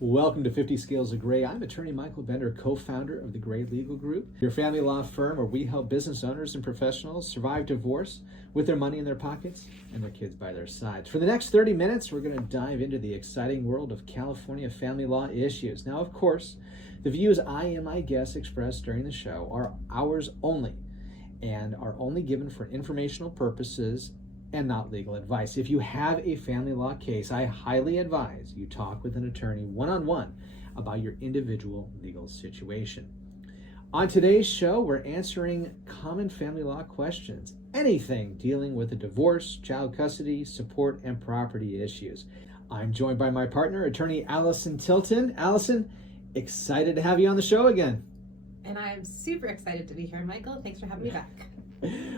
Welcome to 50 Scales of Gray. I'm attorney Michael Bender, co-founder of the Gray Legal Group, your family law firm where we help business owners and professionals survive divorce with their money in their pockets and their kids by their sides. For the next 30 minutes, we're going to dive into the exciting world of California family law issues. Now, of course, the views I and my guests express during the show are ours only and are only given for informational purposes and not legal advice. If you have a family law case, I highly advise you talk with an attorney one-on-one about your individual legal situation. On today's show, we're answering common family law questions, anything dealing with a divorce, child custody, support, and property issues. I'm joined by my partner, attorney Allison Tilton. Allison, excited to have you on the show again. And I'm super excited to be here, Michael. Thanks for having me back.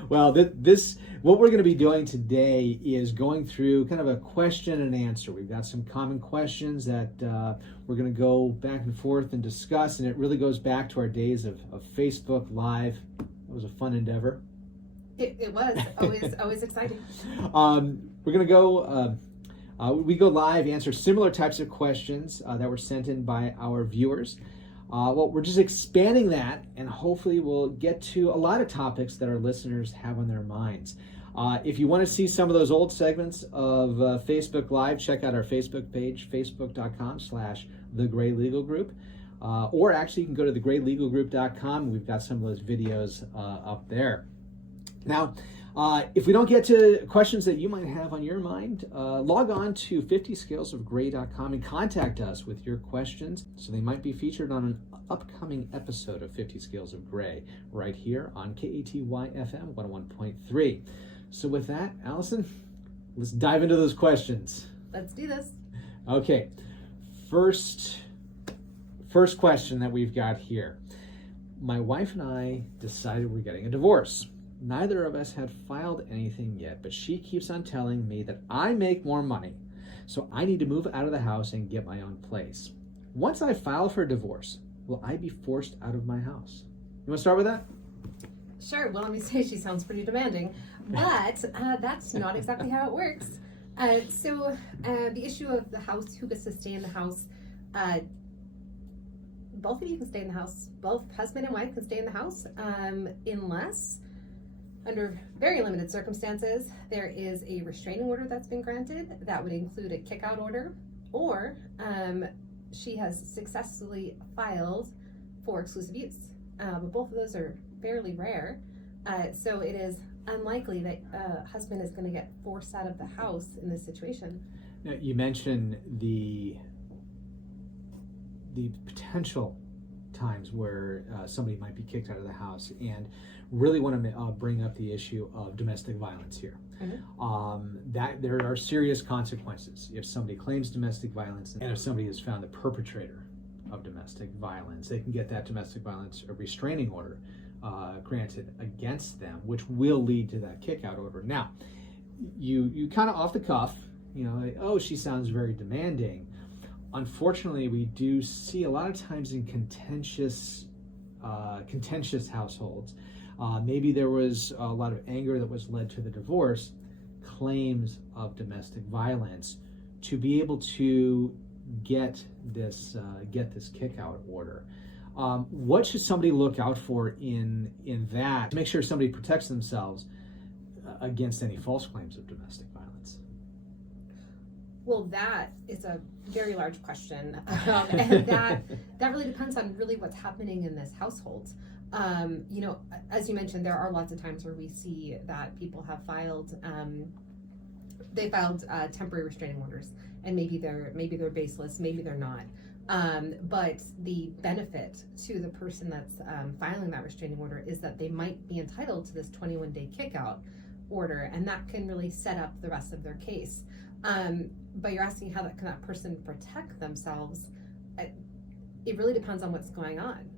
Well, what we're going to be doing today is going through kind of a question and answer. We've got some common questions that we're going to go back and forth and discuss, and it really goes back to our days of Facebook Live. It was a fun endeavor. It was always exciting. We're going to go. We go live, answer similar types of questions that were sent in by our viewers. We're just expanding that, and hopefully we'll get to a lot of topics that our listeners have on their minds. If you want to see some of those old segments of Facebook Live, check out our Facebook page, facebook.com/The Gray Legal Group. Or actually, you can go to thegraylegalgroup.com. We've got some of those videos up there. Now, if we don't get to questions that you might have on your mind, log on to 50scalesofgray.com and contact us with your questions so they might be featured on an upcoming episode of 50 Scales of Gray right here on KATY FM 101.3. So with that, Allison, let's dive into those questions. Let's do this. Okay, first question that we've got here. My wife and I decided we're getting a divorce. Neither of us had filed anything yet, but she keeps on telling me that I make more money, so I need to move out of the house and get my own place. Once I file for a divorce, will I be forced out of my house? You want to start with that? Sure. Well, let me say she sounds pretty demanding, but that's not exactly how it works. So the issue of the house, who gets to stay in the house, both of you can stay in the house. Both husband and wife can stay in the house unless, under very limited circumstances, there is a restraining order that's been granted. That would include a kick-out order, or she has successfully filed for exclusive use. But both of those are fairly rare, so it is unlikely that a husband is going to get forced out of the house in this situation. Now, you mentioned the potential times where somebody might be kicked out of the house, and really want to bring up the issue of domestic violence here. Mm-hmm. That there are serious consequences if somebody claims domestic violence, and if somebody is found the perpetrator of domestic violence, they can get that domestic violence a restraining order granted against them, which will lead to that kick-out order. Now, you kind of off the cuff, like, oh, she sounds very demanding. Unfortunately, we do see a lot of times in contentious households, maybe there was a lot of anger that was led to the divorce, claims of domestic violence, to be able to get this kick-out order. What should somebody look out for in that to make sure somebody protects themselves against any false claims of domestic violence? Well, that is a very large question, and that really depends on really what's happening in this household. As you mentioned, there are lots of times where we see that people have filed temporary restraining orders, and maybe they're baseless, maybe they're not. But the benefit to the person that's filing that restraining order is that they might be entitled to this 21-day kick-out order, and that can really set up the rest of their case. But you're asking how can that person protect themselves? It really depends on what's going on.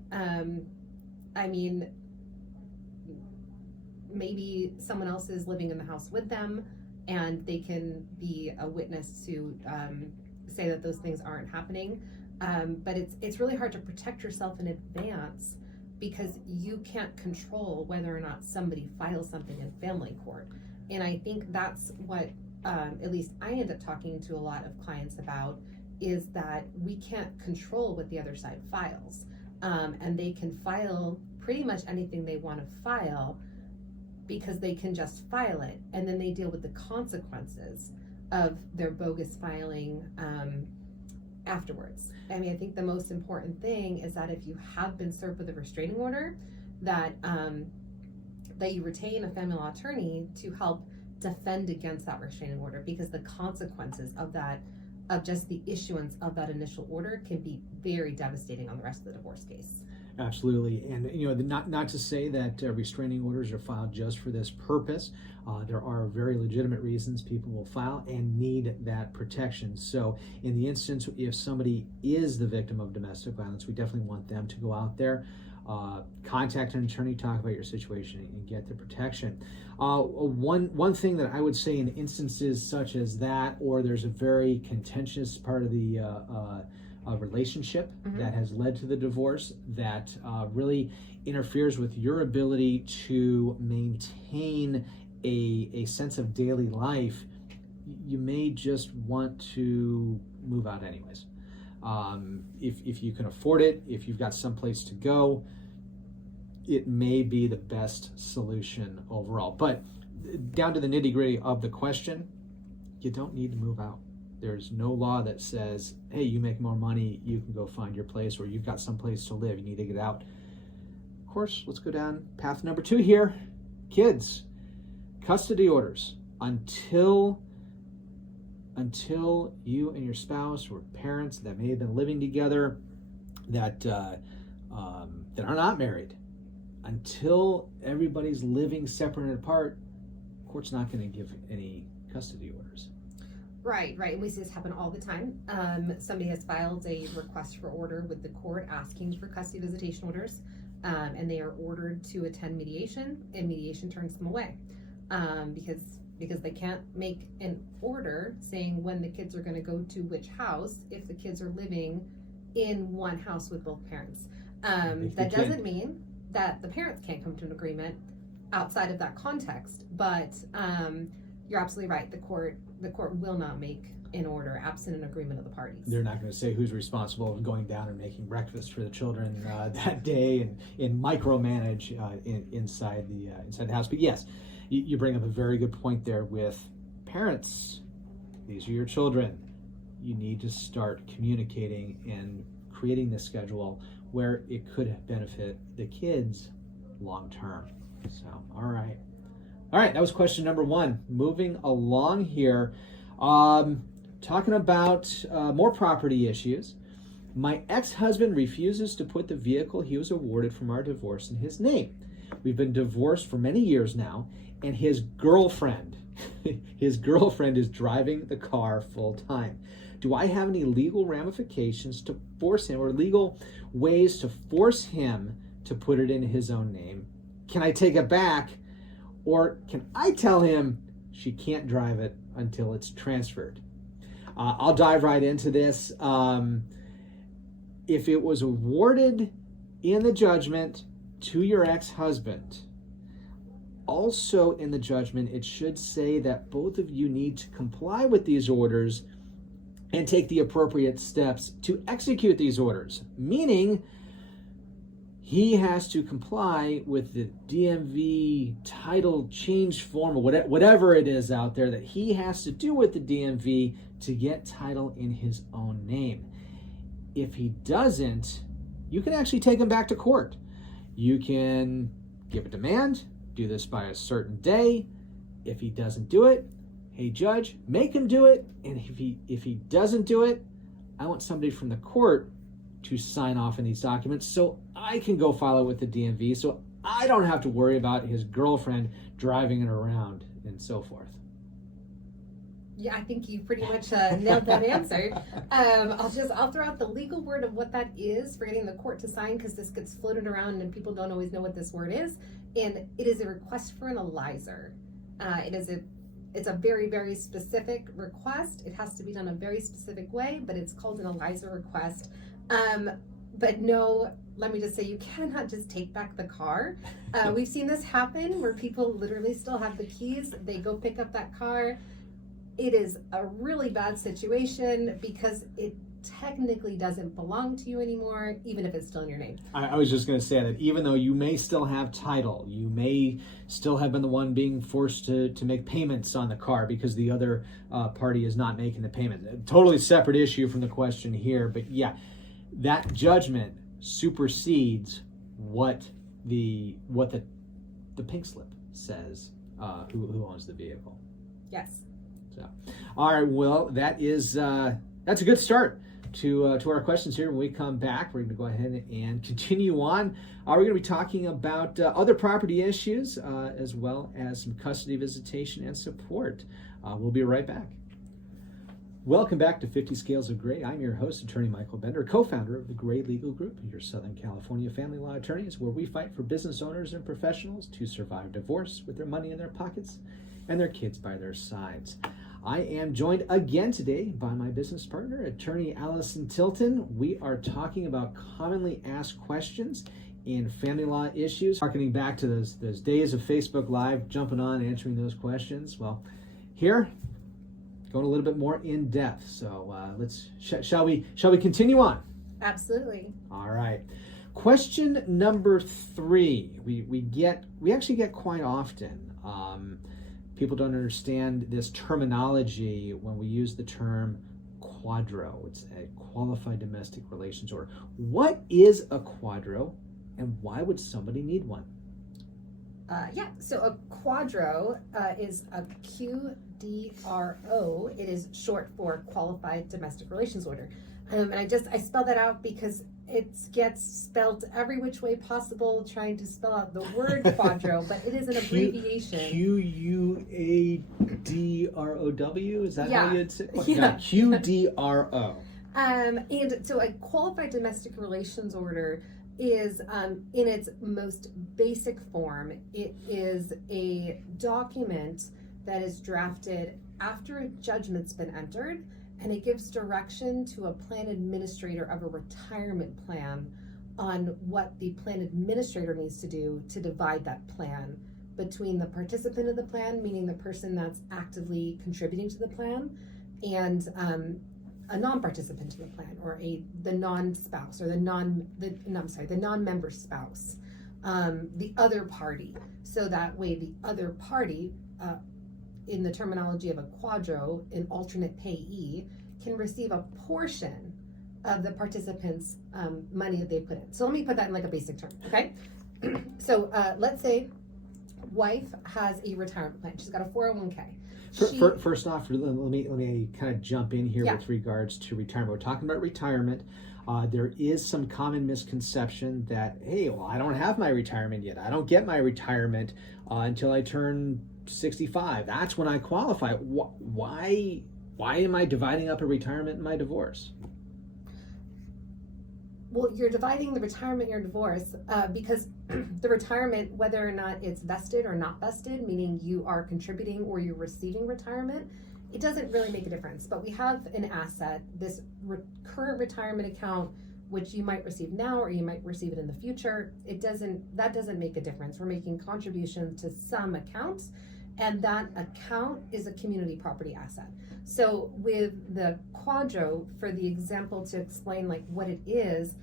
Maybe someone else is living in the house with them, and they can be a witness to say that those things aren't happening. But it's really hard to protect yourself in advance because you can't control whether or not somebody files something in family court. And I think that's what at least I end up talking to a lot of clients about, is that we can't control what the other side files. And they can file pretty much anything they want to file because they can just file it, and then they deal with the consequences of their bogus filing afterwards. I mean, I think the most important thing is that if you have been served with a restraining order, that that you retain a family law attorney to help defend against that restraining order, because the consequences of that, of just the issuance of that initial order, can be very devastating on the rest of the divorce case. Absolutely. And, not to say that restraining orders are filed just for this purpose. There are very legitimate reasons people will file and need that protection. So in the instance, if somebody is the victim of domestic violence, we definitely want them to go out there, contact an attorney, talk about your situation, and get the protection. One thing that I would say in instances such as that, or there's a very contentious part of the relationship that has led to the divorce that really interferes with your ability to maintain a sense of daily life, you may just want to move out anyways. If you can afford it, if you've got someplace to go, it may be the best solution overall. But down to the nitty-gritty of the question, you don't need to move out. There's no law that says, hey, you make more money, you can go find your place, or you've got someplace to live, you need to get out. Of course, let's go down path number 2 here. Kids, custody orders. Until you and your spouse or parents that may have been living together, that are not married, until everybody's living separate and apart, the court's not going to give any custody orders. Right. And we see this happen all the time. Somebody has filed a request for order with the court asking for custody visitation orders, and they are ordered to attend mediation, and mediation turns them away because they can't make an order saying when the kids are going to go to which house if the kids are living in one house with both parents. That doesn't mean that the parents can't come to an agreement outside of that context, but you're absolutely right. The court will not make an order absent an agreement of the parties. They're not going to say who's responsible for going down and making breakfast for the children that day and micromanage inside the house. But yes, you bring up a very good point there with parents. These are your children. You need to start communicating and creating this schedule where it could benefit the kids long term. So, all right, that was question number 1. Moving along here, talking about more property issues. My ex-husband refuses to put the vehicle he was awarded from our divorce in his name. We've been divorced for many years now, and his girlfriend is driving the car full time. Do I have any legal ramifications to force him, or legal ways to force him to put it in his own name? Can I take it back? Or can I tell him she can't drive it until it's transferred? I'll dive right into this. If it was awarded in the judgment to your ex-husband, also in the judgment, it should say that both of you need to comply with these orders and take the appropriate steps to execute these orders, meaning he has to comply with the DMV title change form, or whatever it is out there that he has to do with the DMV to get title in his own name. If he doesn't, you can actually take him back to court. You can give a demand, do this by a certain day. If he doesn't do it, hey judge, make him do it. And if he doesn't do it, I want somebody from the court to sign off on these documents so I can go file it with the DMV, so I don't have to worry about his girlfriend driving it around and so forth. Yeah, I think you pretty much nailed that answer. I'll throw out the legal word of what that is for getting the court to sign, because this gets floated around and people don't always know what this word is. And it is a request for an ELISA. It's a very, very specific request. It has to be done a very specific way, but it's called an ELISA request. But no, let me just say, you cannot just take back the car. We've seen this happen where people literally still have the keys. They go pick up that car. it is a really bad situation because it technically doesn't belong to you anymore, even if it's still in your name. I was just going to say that even though you may still have title, you may still have been the one being forced to make payments on the car because the other party is not making the payment. A totally separate issue from the question here, but yeah, that judgment supersedes what the pink slip says, who owns the vehicle. Yes. So, all right, well, that's a good start to our questions here. When we come back, we're going to go ahead and continue on. We're going to be talking about other property issues as well as some custody visitation and support. We'll be right back. Welcome back to 50 Scales of Gray. I'm your host, Attorney Michael Bender, co-founder of the Gray Legal Group, your Southern California family law attorneys, where we fight for business owners and professionals to survive divorce with their money in their pockets and their kids by their sides. I am joined again today by my business partner, Attorney Allison Tilton. We are talking about commonly asked questions in family law issues. Harkening back to those days of Facebook Live, jumping on, answering those questions. Well, here, going a little bit more in depth. So shall we continue on? Absolutely. All right. Question number 3. We actually get quite often. People don't understand this terminology when we use the term quadro. It's a qualified domestic relations order. What is a quadro, and why would somebody need one? So a quadro is a QDRO. It is short for Qualified Domestic Relations Order. And I spelled that out because it gets spelled every which way possible, trying to spell out the word quadro, but it is an abbreviation. QUADROW? Is that how you'd say? Yeah. QDRO. And so a Qualified Domestic Relations Order is, in its most basic form, it is a document that is drafted after a judgment's been entered, and it gives direction to a plan administrator of a retirement plan on what the plan administrator needs to do to divide that plan between the participant of the plan, meaning the person that's actively contributing to the plan, and a non-participant to the plan, or the non-spouse, or the non-member spouse, the other party. So that way the other party, in the terminology of a quadro, an alternate payee, can receive a portion of the participant's money that they put in. So let me put that in like a basic term, okay? So let's say wife has a retirement plan. She's got a 401k. First off, let me kind of jump in here with regards to retirement. We're talking about retirement. There is some common misconception that, hey, well, I don't have my retirement yet. I don't get my retirement until I turn 65. That's when I qualify. Why am I dividing up a retirement in my divorce? Well, you're dividing the retirement in your divorce because the retirement, whether or not it's vested or not vested, meaning you are contributing or you're receiving retirement, it doesn't really make a difference. But we have an asset, this current retirement account, which you might receive now or you might receive it in the future. That doesn't make a difference. We're making contributions to some accounts, and that account is a community property asset. So with the quadro, for the example to explain like what it is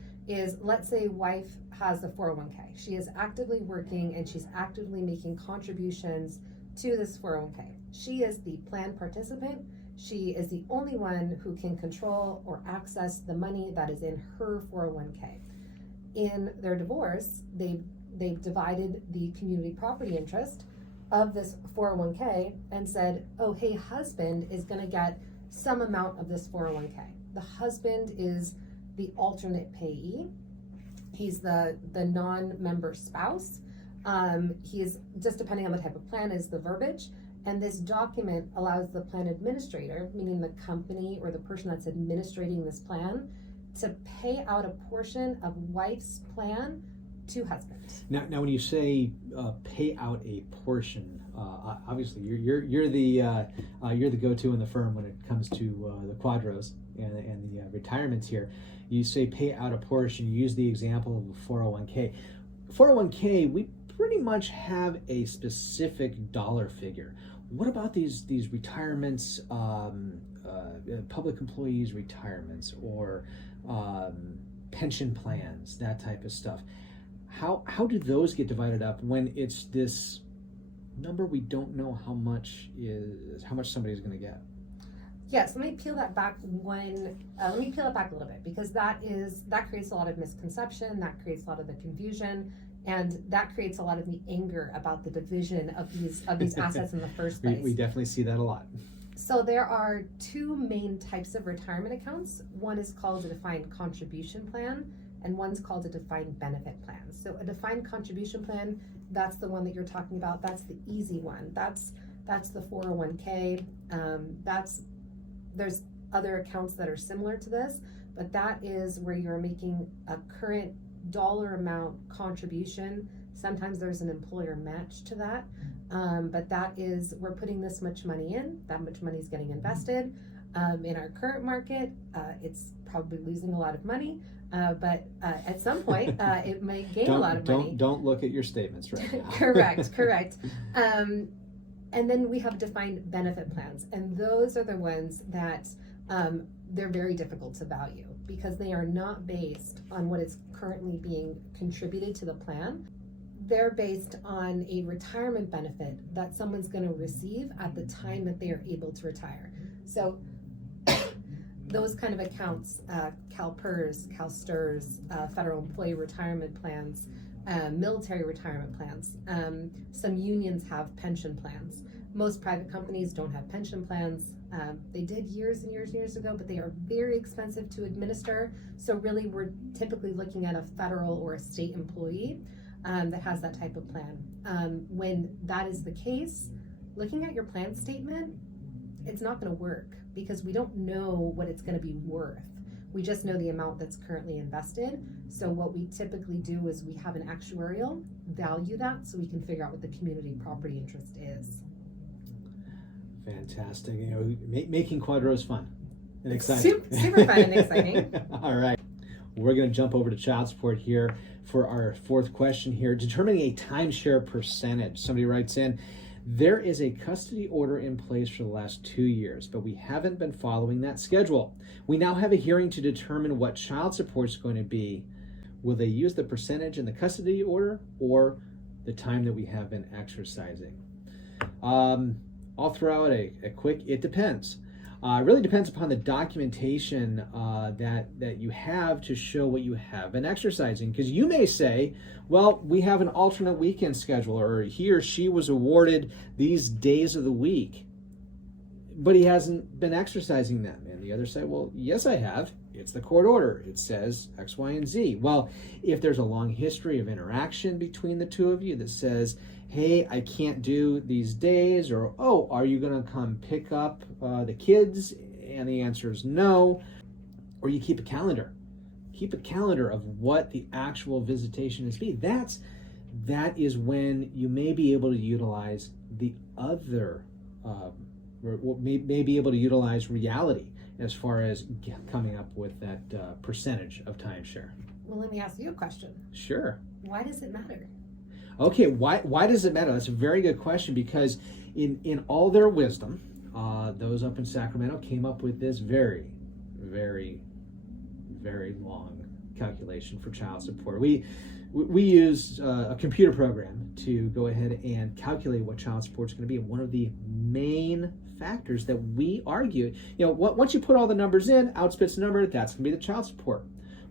let's say wife has the 401k. She is actively working and she's actively making contributions to this 401k. She is the plan participant. She is the only one who can control or access the money that is in her 401k. In their divorce, they've divided the community property interest of this 401k and said, oh, hey, husband is going to get some amount of this 401k. The husband is the alternate payee. He's the non-member spouse. He's, just depending on the type of plan, is the verbiage. And this document allows the plan administrator, meaning the company or the person that's administrating this plan, to pay out a portion of wife's plan to husband. Now, when you say pay out a portion, obviously you're the go-to in the firm when it comes to the quadros and the retirements here. You say pay out a portion. You use the example of a 401k. 401k, we pretty much have a specific dollar figure. what about these retirements, public employees retirements, or pension plans, that type of stuff? How do those get divided up when it's this number we don't know how much somebody's going to get? Yes, let me peel that back a little bit, because that creates a lot of misconception, that creates a lot of the confusion, and that creates a lot of the anger about the division of these assets in the first place. We definitely see that a lot. So there are two main types of retirement accounts. One is called a defined contribution plan, and one's called a defined benefit plan. So a defined contribution plan, that's the one that you're talking about. That's the easy one. That's the 401k. There's other accounts that are similar to this, but that is where you're making a current dollar amount contribution. Sometimes there's an employer match to that, but that is, we're putting this much money in, that much money is getting invested. In our current market, it's probably losing a lot of money, but at some point, it might gain a lot of money. Don't look at your statements right now. Correct. And then we have defined benefit plans, and those are the ones that they're very difficult to value because they are not based on what is currently being contributed to the plan. They're based on a retirement benefit that someone's going to receive at the time that they are able to retire. So those kind of accounts, CalPERS, CalSTRS, federal employee retirement plans, military retirement plans. Some unions have pension plans. Most private companies don't have pension plans. They did years and years ago, but they are very expensive to administer. So really, we're typically looking at a federal or a state employee that has that type of plan. When that is the case, looking at your plan statement, it's not going to work because we don't know what it's going to be worth. We just know the amount that's currently invested. So what we typically do is we have an actuarial value that so we can figure out what the community property interest is. Fantastic. You know, making Quadros fun and exciting. Super fun and exciting. All right. We're going to jump over to child support here for our fourth question here. Determining a timeshare percentage. Somebody writes in, there is a custody order in place for the last 2 years, but we haven't been following that schedule. We now have a hearing to determine what child support is going to be. Will they use the percentage in the custody order or the time that we have been exercising? I'll throw out a quick, it depends. It really depends upon the documentation that you have to show what you have been exercising. Because you may say, well, we have an alternate weekend schedule, or he or she was awarded these days of the week, but he hasn't been exercising them. And the other side, well, yes, I have. It's the court order. It says X, Y, and Z. Well, if there's a long history of interaction between the two of you that says, hey, I can't do these days, or, oh, are you going to come pick up the kids? And the answer is no. Or you keep a calendar. Keep a calendar of what the actual visitation is be. That is when you may be able to utilize the other, may be able to utilize reality as far as coming up with that percentage of timeshare. Well, let me ask you a question. Sure. Why does it matter? Okay, why does it matter? That's a very good question, because in all their wisdom, those up in Sacramento came up with this very, very, very long calculation for child support. We use a computer program to go ahead and calculate what child support is going to be. And one of the main factors that we argue, once you put all the numbers in, out spits the number, that's going to be the child support.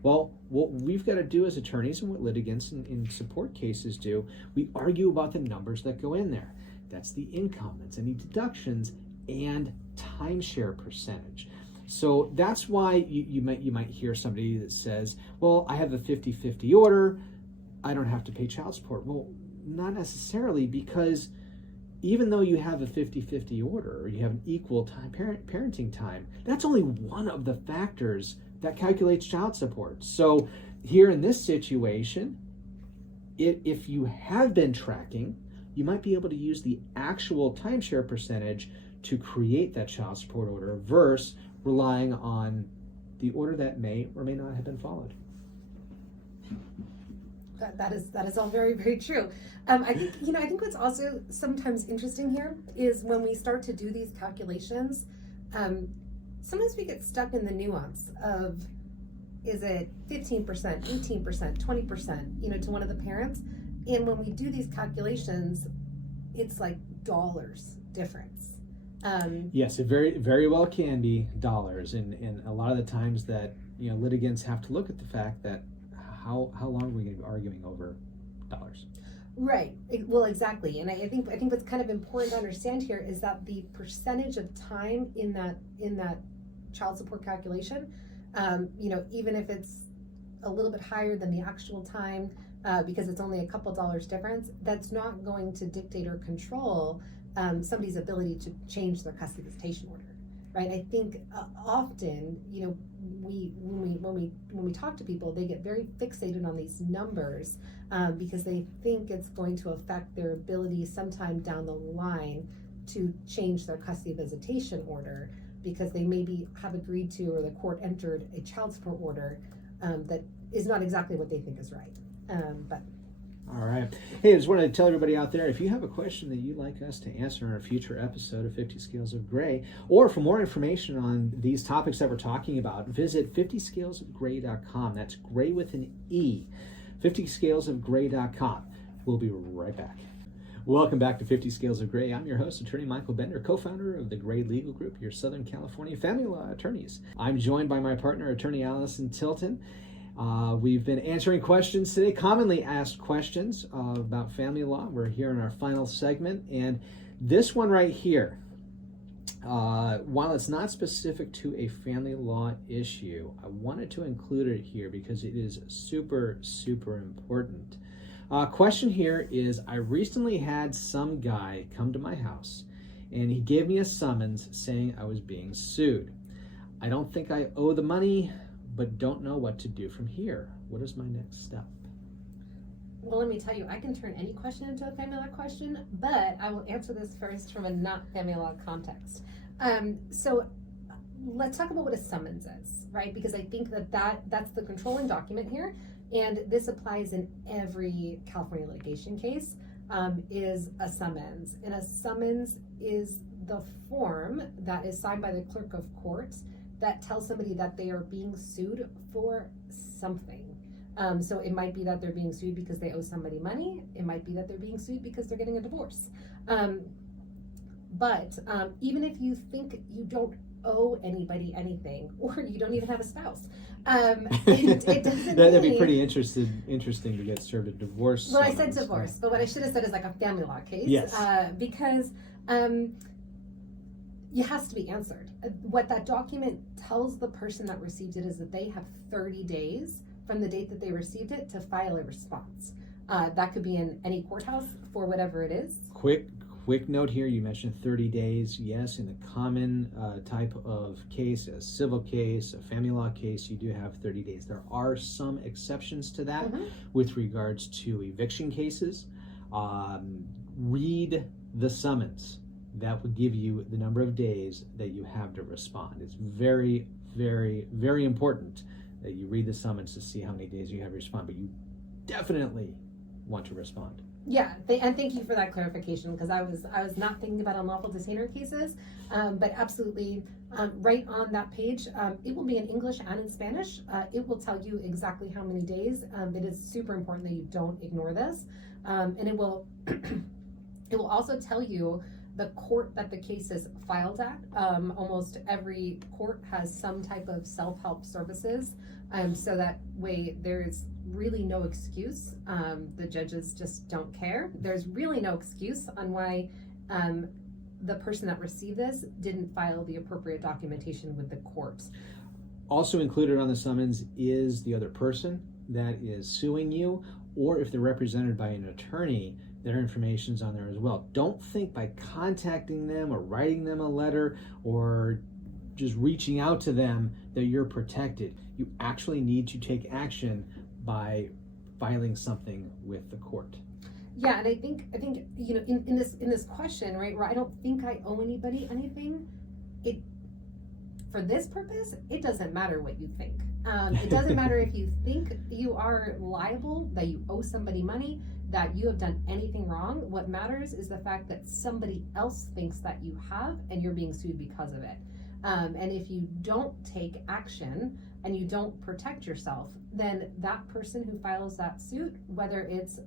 Well, what we've got to do as attorneys and what litigants in support cases do, we argue about the numbers that go in there. That's the income, that's any deductions, and timeshare percentage. So that's why you might hear somebody that says, well, I have a 50-50 order, I don't have to pay child support. Well, not necessarily, because even though you have a 50-50 order, or you have an equal time parenting time, that's only one of the factors that calculates child support. So here in this situation, if you have been tracking, you might be able to use the actual timeshare percentage to create that child support order versus relying on the order that may or may not have been followed. That is all very, very true. I think what's also sometimes interesting here is when we start to do these calculations, sometimes we get stuck in the nuance of, is it 15%, 18%, 20%, to one of the parents. And when we do these calculations, it's like dollars difference. Yes, it very, very well can be dollars. And a lot of the times that, litigants have to look at the fact that how long are we going to be arguing over dollars? Right. Well, exactly. And I think what's kind of important to understand here is that the percentage of time in that child support calculation, even if it's a little bit higher than the actual time, because it's only a couple dollars difference, that's not going to dictate or control somebody's ability to change their custody visitation order, right? I think often, when we talk to people, they get very fixated on these numbers because they think it's going to affect their ability sometime down the line to change their custody visitation order, because they maybe have agreed to, or the court entered a child support order that is not exactly what they think is right. But all right. Hey, I just wanted to tell everybody out there, if you have a question that you'd like us to answer in a future episode of 50 Scales of Gray, or for more information on these topics that we're talking about, visit 50scalesofgray.com. That's gray with an E. 50scalesofgray.com. We'll be right back. Welcome back to 50 Scales of Gray. I'm your host, Attorney Michael Bender, co-founder of the Gray Legal Group, your Southern California family law attorneys. I'm joined by my partner, Attorney Allison Tilton. We've been answering questions today, commonly asked questions about family law. We're here in our final segment, and this one right here, while it's not specific to a family law issue, I wanted to include it here because it is super, super important. Question here is, I recently had some guy come to my house, and he gave me a summons saying I was being sued. I don't think I owe the money, but don't know what to do from here. What is my next step? Well, let me tell you, I can turn any question into a family law question, but I will answer this first from a not family law context. So let's talk about what a summons is, right? Because I think that's the controlling document here, and this applies in every California litigation case, is a summons. And a summons is the form that is signed by the clerk of court that tells somebody that they are being sued for something. So it might be that they're being sued because they owe somebody money. It might be that they're being sued because they're getting a divorce. But even if you think you don't owe anybody anything, or you don't even have a spouse, it doesn't That'd be pretty interesting to get served a divorce. Well, I said divorce, but what I should have said is like a family law case. Yes. Because it has to be answered. What that document tells the person that received it is that they have 30 days from the date that they received it to file a response. That could be in any courthouse for whatever it is. Quick note here, you mentioned 30 days. Yes, in the common type of case, a civil case, a family law case, you do have 30 days. There are some exceptions to that with regards to eviction cases. Read the summons. That would give you the number of days that you have to respond. It's very, very, very important that you read the summons to see how many days you have to respond, but you definitely want to respond. Yeah, and thank you for that clarification, because I was not thinking about unlawful detainer cases, but absolutely, right on that page, it will be in English and in Spanish. It will tell you exactly how many days. It is super important that you don't ignore this, and it will it will also tell you the court that the case is filed at. Almost every court has some type of self-help services, so that way there's really no excuse. The judges just don't care. There's really no excuse on why the person that received this didn't file the appropriate documentation with the court. Also included on the summons is the other person that is suing you, or if they're represented by an attorney, their information's on there as well. Don't think by contacting them or writing them a letter or just reaching out to them that you're protected. You actually need to take action by filing something with the court. Yeah, and I think in this question, right, where I don't think I owe anybody anything, for this purpose, it doesn't matter what you think. It doesn't matter if you think you are liable, that you owe somebody money, that you have done anything wrong. What matters is the fact that somebody else thinks that you have, and you're being sued because of it. And if you don't take action and you don't protect yourself, then that person who files that suit, whether it's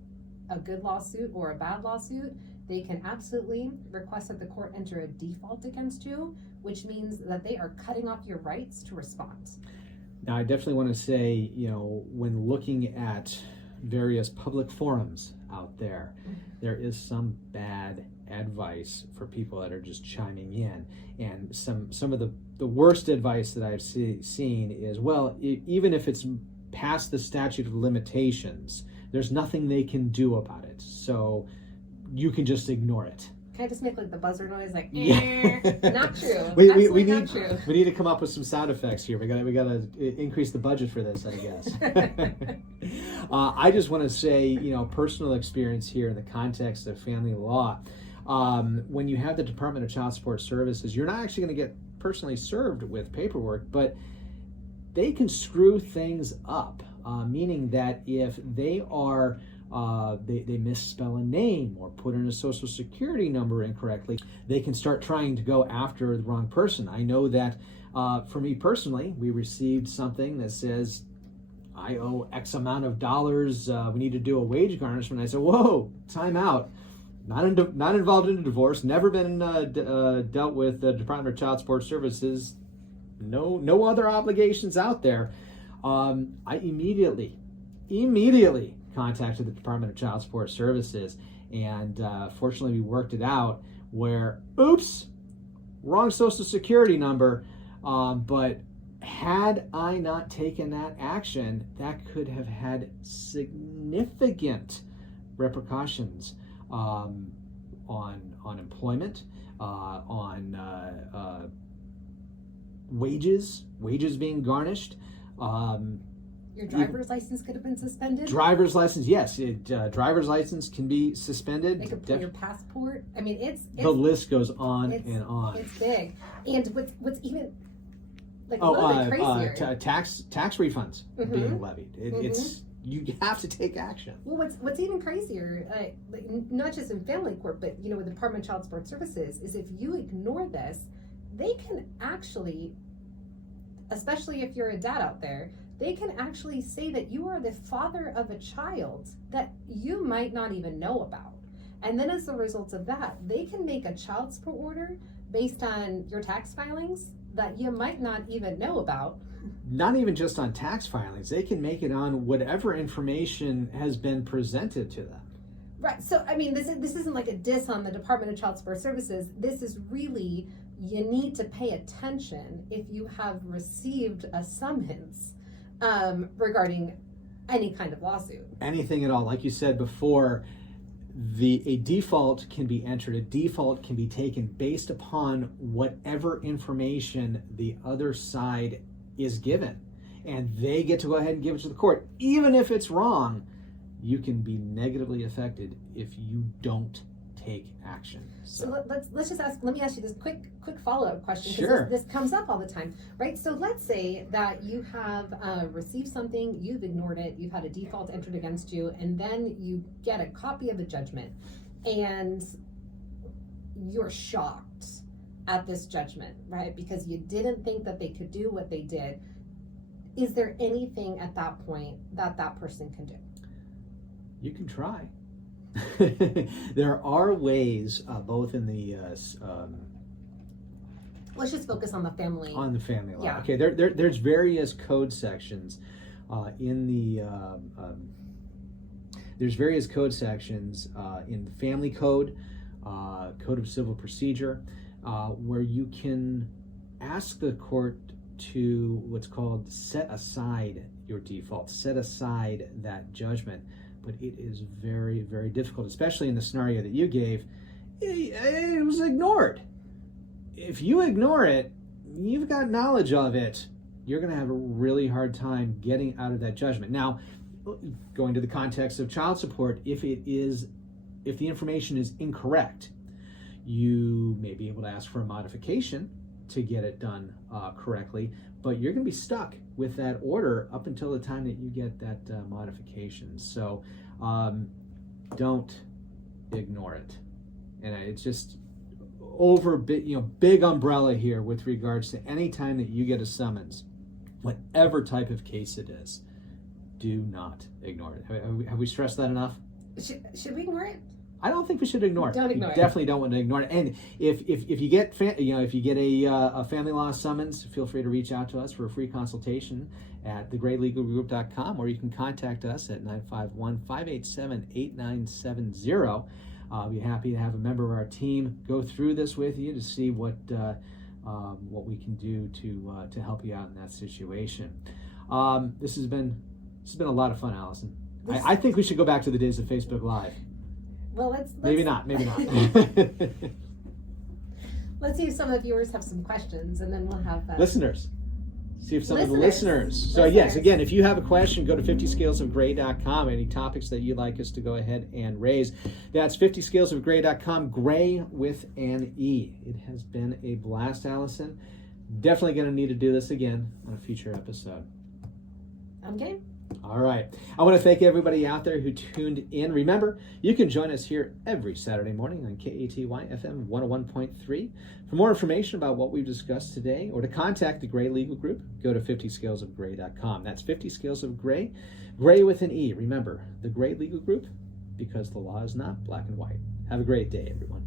a good lawsuit or a bad lawsuit, they can absolutely request that the court enter a default against you, which means that they are cutting off your rights to respond. Now, I definitely want to say, when looking at various public forums out there, there is some bad advice for people that are just chiming in. And some of the worst advice that I've seen is, well, even if it's past the statute of limitations, there's nothing they can do about it. So you can just ignore it. Can I just make like the buzzer noise, like, Yeah. Not true. we not need true. We need to come up with some sound effects here. We gotta increase the budget for this, I guess. I just want to say, personal experience here in the context of family law. When you have the Department of Child Support Services, you're not actually going to get personally served with paperwork, but they can screw things up. Meaning that if they are they misspell a name or put in a social security number incorrectly, they can start trying to go after the wrong person. I know that for me personally, we received something that says, I owe X amount of dollars, we need to do a wage garnishment. I said, whoa, time out. Not involved in a divorce, never been dealt with the Department of Child Support Services, no other obligations out there. I immediately contacted the Department of Child Support Services, and fortunately we worked it out where, oops, wrong social security number, but had I not taken that action, that could have had significant repercussions on employment, on wages being garnished. Your driver's license could have been suspended. Driver's license, yes. Driver's license can be suspended. They could pull your passport. I mean, it's the list goes on and on. It's big. And what's even like a little bit crazier. Tax refunds being levied. It's you have to take action. Well, what's even crazier, not just in family court, but with the Department of Child Support Services, is if you ignore this, they can actually, especially if you're a dad out there, they can actually say that you are the father of a child that you might not even know about. And then as a result of that, they can make a child support order based on your tax filings that you might not even know about. Not even just on tax filings, they can make it on whatever information has been presented to them. Right. So, I mean, this isn't like a diss on the Department of Child Support Services. This is really, you need to pay attention if you have received a summons regarding any kind of lawsuit. Anything at all. Like you said before, a default can be entered. A default can be taken based upon whatever information the other side is given. And they get to go ahead and give it to the court. Even if it's wrong, you can be negatively affected if you don't take action. So let's just let me ask you this quick follow-up question, because Sure. this comes up all the time, right? So let's say that you have received something, you've ignored it, you've had a default entered against you, and then you get a copy of a judgment, and you're shocked at this judgment, right? Because you didn't think that they could do what they did. Is there anything at that point that person can do? You can try. There are ways, both in the Let's just focus on the family. On the family law. Yeah. Okay, there's various code sections in the there's various code sections in the family code, code of civil procedure, where you can ask the court to what's called set aside your default, set aside that judgment. But it is very, very difficult, especially in the scenario that you gave. It was ignored. If you ignore it, you've got knowledge of it, you're going to have a really hard time getting out of that judgment. Now, going to the context of child support, if the information is incorrect, you may be able to ask for a modification to get it done correctly, but you're going to be stuck with that order up until the time that you get that modification. So don't ignore it. And it's just big umbrella here with regards to any time that you get a summons, whatever type of case it is, do not ignore it. Have we stressed that enough? Should we ignore it? I don't think we should ignore it. Don't ignore it. Definitely don't want to ignore it. And if you get a family law summons, feel free to reach out to us for a free consultation at thegraylegalgroup.com, or you can contact us at 951-587-8970. I'll be happy to have a member of our team go through this with you to see what we can do to help you out in that situation. This has been a lot of fun, Allison. I think we should go back to the days of Facebook Live. Well, let's maybe not. Let's see if some of the viewers have some questions, and then we'll have listeners. See if some of the listeners. So yes, again, if you have a question, go to 50scalesofgray.com. Any topics that you'd like us to go ahead and raise, that's 50scalesofgray.com. Gray with an E. It has been a blast, Allison. Definitely going to need to do this again on a future episode. I'm game. All right. I want to thank everybody out there who tuned in. Remember, you can join us here every Saturday morning on KATY FM 101.3. For more information about what we've discussed today, or to contact the Gray Legal Group, go to 50scalesofgray.com. That's 50 Scales of Gray, Gray with an E. Remember, the Gray Legal Group, because the law is not black and white. Have a great day, everyone.